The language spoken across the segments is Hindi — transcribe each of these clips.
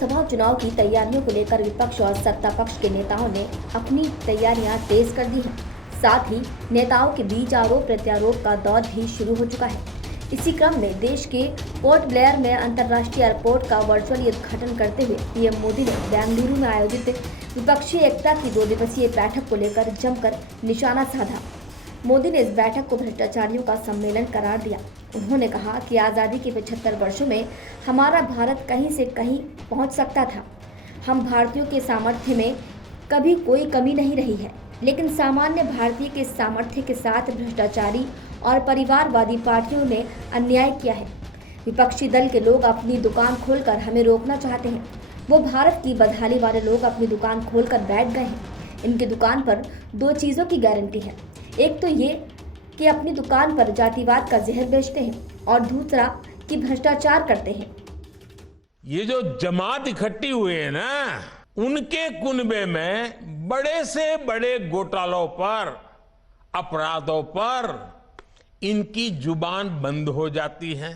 लोकसभा चुनाव की तैयारियों को लेकर विपक्ष और सत्ता पक्ष के नेताओं ने अपनी तैयारियां तेज कर दी हैं। साथ ही नेताओं के बीच आरोप प्रत्यारोप का दौर भी शुरू हो चुका है। इसी क्रम में देश के पोर्ट ब्लेयर में अंतर्राष्ट्रीय एयरपोर्ट का वर्चुअली उद्घाटन करते हुए पीएम मोदी ने बेंगलुरु में आयोजित विपक्षी एकता की 2 दिवसीय बैठक को लेकर जमकर निशाना साधा। मोदी ने इस बैठक को भ्रष्टाचारियों का सम्मेलन करार दिया। उन्होंने कहा कि आज़ादी के 75 वर्षों में हमारा भारत कहीं से कहीं पहुंच सकता था। हम भारतीयों के सामर्थ्य में कभी कोई कमी नहीं रही है, लेकिन सामान्य भारतीय के सामर्थ्य के साथ भ्रष्टाचारी और परिवारवादी पार्टियों ने अन्याय किया है। विपक्षी दल के लोग अपनी दुकान खोलकर हमें रोकना चाहते हैं। वो भारत की बदहाली वाले लोग अपनी दुकान खोलकर बैठ गए हैं। इनकी दुकान पर 2 चीज़ों की गारंटी है। एक तो ये कि अपनी दुकान पर जातिवाद का जहर बेचते हैं और दूसरा कि भ्रष्टाचार करते हैं। ये जो जमात इकट्ठी हुई है ना, उनके कुनबे में बड़े से बड़े घोटालों पर, अपराधों पर इनकी जुबान बंद हो जाती है।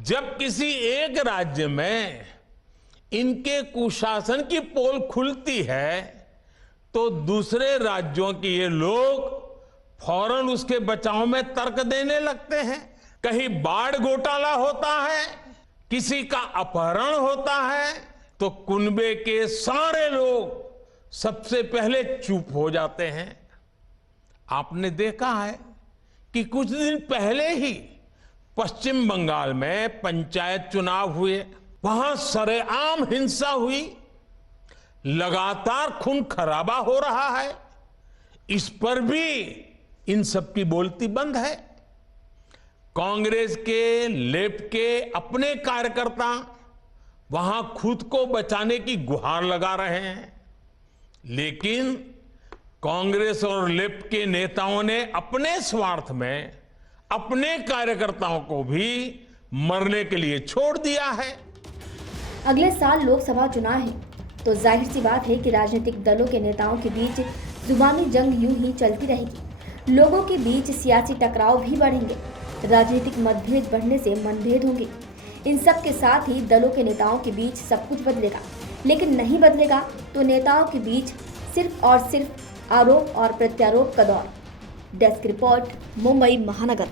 जब किसी एक राज्य में इनके कुशासन की पोल खुलती है तो दूसरे राज्यों के ये लोग फौरन उसके बचाव में तर्क देने लगते हैं। कहीं बाढ़ घोटाला होता है, किसी का अपहरण होता है तो कुनबे के सारे लोग सबसे पहले चुप हो जाते हैं। आपने देखा है कि कुछ दिन पहले ही पश्चिम बंगाल में पंचायत चुनाव हुए, वहां सरेआम हिंसा हुई, लगातार खून खराबा हो रहा है। इस पर भी इन सबकी बोलती बंद है। कांग्रेस के, लेफ्ट के अपने कार्यकर्ता वहां खुद को बचाने की गुहार लगा रहे हैं, लेकिन कांग्रेस और लेफ्ट के नेताओं ने अपने स्वार्थ में अपने कार्यकर्ताओं को भी मरने के लिए छोड़ दिया है। अगले साल लोकसभा चुनाव है तो जाहिर सी बात है कि राजनीतिक दलों के नेताओं के बीच जुबानी जंग यूं ही चलती रहेगी। लोगों के बीच सियासी टकराव भी बढ़ेंगे, राजनीतिक मतभेद बढ़ने से मनभेद होंगे। इन सब के साथ ही दलों के नेताओं के बीच सब कुछ बदलेगा, लेकिन नहीं बदलेगा तो नेताओं के बीच सिर्फ और सिर्फ आरोप और प्रत्यारोप का दौर। डेस्क रिपोर्ट, मुंबई महानगर।